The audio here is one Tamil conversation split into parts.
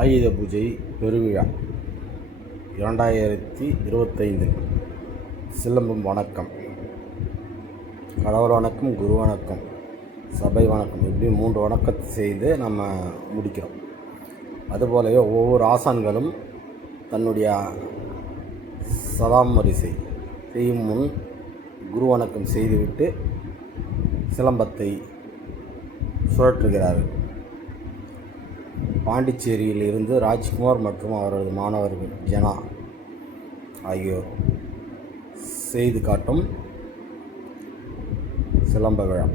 ஆயுத பூஜை பெருவிழா இரண்டாயிரத்தி இருபத்தைந்து. சிலம்பம் வணக்கம். கடவுள் வணக்கம் குரு வணக்கம் சபை வணக்கம் இப்படி மூன்று வணக்கத்தை செய்து நம்ம முடிக்கிறோம். அதுபோலவே ஒவ்வொரு ஆசான்களும் தன்னுடைய சலாம் வரிசை செய்யும் முன் குரு வணக்கம் செய்துவிட்டு சிலம்பத்தை சுழற்றுகிறார்கள். பாண்டிச்சேரியில் இருந்து ராஜ்குமார் மற்றும் அவரது மாணவர்கள் ஜனா ஆகியோர் செய்து காட்டும் சிலம்ப விழா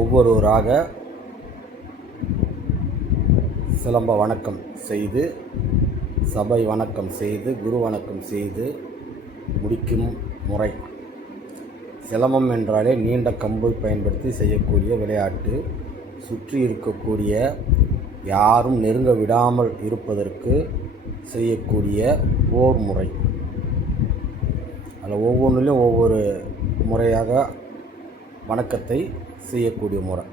ஒவ்வொருவராக சிலம்ப வணக்கம் செய்து சபை வணக்கம் செய்து குரு வணக்கம் செய்து முடிக்கும் முறை. சிலம்பம் என்றாலே நீண்ட கம்பு பயன்படுத்தி செய்யக்கூடிய விளையாட்டு. சுற்றி இருக்கக்கூடிய யாரும் நெருங்க விடாமல் இருப்பதற்கு செய்யக்கூடிய போர் முறை. அதில் ஒவ்வொன்றிலும் ஒவ்வொரு முறையாக வணக்கத்தை செய்யக்கூடிய முறை.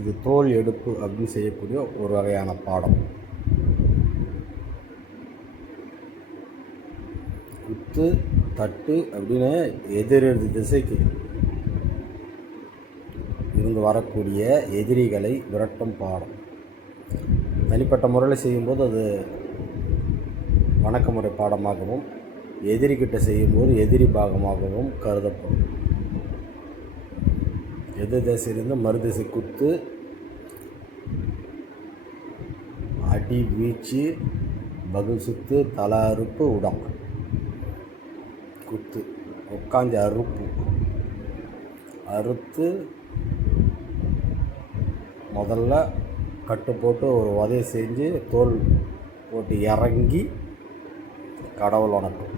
இது தோல் எடுப்பு அப்படின்னு செய்யக்கூடிய ஒரு வகையான பாடம். குத்து தட்டு அப்படின்னு எதிர் திசைக்கு இருந்து வரக்கூடிய எதிரிகளை விரட்டும் பாடம். தனிப்பட்ட முறையில் செய்யும்போது அது வணக்க முறை பாடமாகவும் எதிரிக்கிட்ட செய்யும்போது எதிரி பாகமாகவும் கருதப்படும். எதிர் திசையிலிருந்து மறுதிசை குத்து அடி வீச்சு பகுல் சுத்து தலை அறுப்பு உடம் குத்து உட்காந்து அறுப்பு. அறுத்து முதல்ல கட்டு போட்டு ஒரு உதவி செஞ்சு தோல் போட்டு இறங்கி கடவுள் வணக்கம்.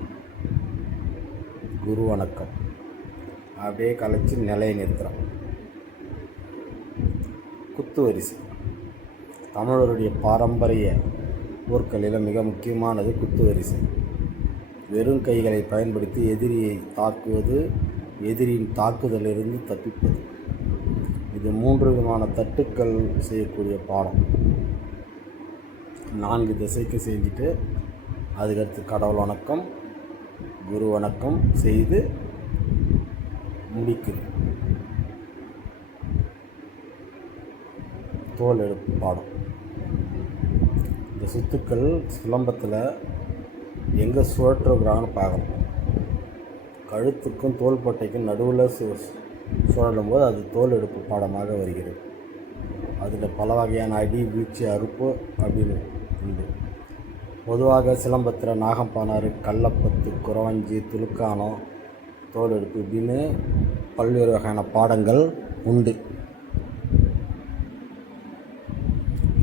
குரு வணக்கம். அப்படியே கலைச்சி நிலையை நிறுத்துகிறோம் குத்து வரிசை. தமிழருடைய பாரம்பரிய போர்க்களில் மிக முக்கியமானது குத்து வரிசை. வெறும் கைகளை பயன்படுத்தி எதிரியை தாக்குவது எதிரியின் தாக்குதலிலிருந்து தப்பிப்பது. இது மூன்று விதமான தட்டுக்கள் செய்யக்கூடிய பாடம். நான்கு திசைக்கு செஞ்சுட்டு அதுக்கடுத்து கடவுள் வணக்கம் குரு வணக்கம் செய்து முடிக்குது. தோல் எடுப்பு பாடம். இந்த சுத்துக்கள் சிலம்பத்தில் எங்கே சுழற்றுகிறாங்கன்னு பார்க்கணும். கழுத்துக்கும் தோள்பட்டைக்கும் நடுவில் சுழலும் போது அது தோல் எடுப்பு பாடமாக வருகிறது. அதில் பல வகையான அடி வீச்சு அறுப்பு அப்படின்னு உண்டு. பொதுவாக சிலம்பத்தில் நாகம்பானாறு கள்ளப்பத்து குறவஞ்சி துலுக்கானம் தோல் எடுப்பு இப்படின்னு பல்வேறு வகையான பாடங்கள் உண்டு.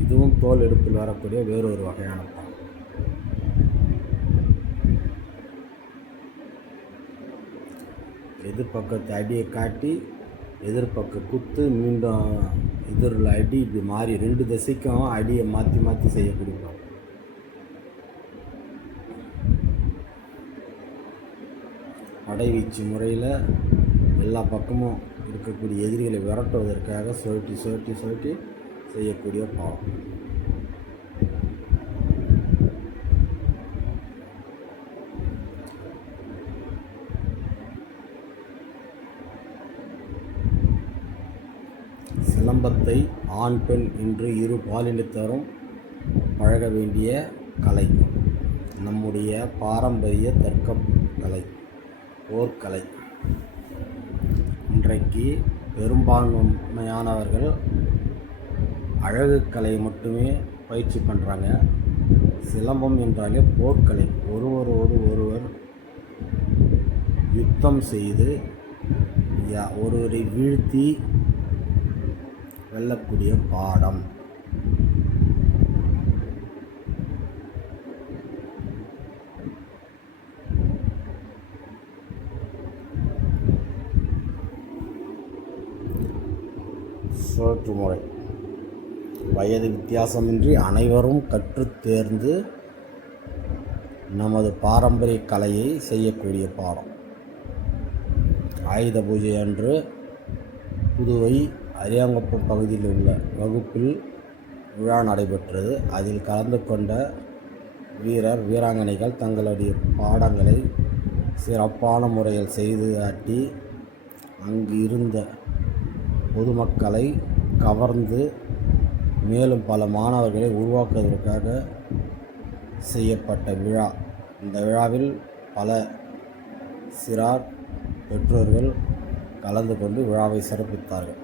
இதுவும் தோல் எடுப்பில் வரக்கூடிய வேறொரு வகையான பாடம் எதிர்பக்கத்தை அடியை காட்டி எதிர்பக்க குத்து மீண்டும் எதிரில் அடி இப்படி மாறி ரெண்டு திசைக்கும் அடியை மாற்றி மாற்றி செய்யக்கூடிய கொடுப்போம் படைவீச்சு முறையில் எல்லா பக்கமும் இருக்கக்கூடிய எதிரிகளை விரட்டுவதற்காக சுழட்டி சுழட்டி சுழட்டி செய்யக்கூடிய பாவம். சிலம்பத்தை ஆண் பெண் என்று இரு பாலினத்தரும் பழக வேண்டிய கலை. நம்முடைய பாரம்பரிய தர்க்க கலை போர்க்கலை. இன்றைக்கு பெரும்பான்மையானவர்கள் அழகு கலை மட்டுமே பயிற்சி பண்ணுறாங்க சிலம்பம் என்றாலே போர்க்கலை. ஒருவரோடு ஒருவர் யுத்தம் செய்து யா- ஒருவரை வீழ்த்தி வெல்லக்கூடிய பாடம். சுழற்று முறை. வயது வித்தியாசமின்றி அனைவரும் கற்றுத் தேர்ந்து நமது பாரம்பரிய கலையை செய்யக்கூடிய பாடம். ஆயுத பூஜை அன்று புதுவை அரியாங்குப்பம் பகுதியில் உள்ள வகுப்பில் விழா நடைபெற்றது. அதில் கலந்து கொண்ட வீரர் வீராங்கனைகள் தங்களுடைய பாடங்களை சிறப்பான முறையில் செய்து காட்டி அங்கு இருந்த பொதுமக்களை கவர்ந்து மேலும் பல மாணவர்களை உருவாக்குவதற்காக செய்யப்பட்ட விழா. இந்த விழாவில் பல சிறார் பெற்றோர்கள் கலந்து கொண்டு விழாவை சிறப்பித்தார்கள்.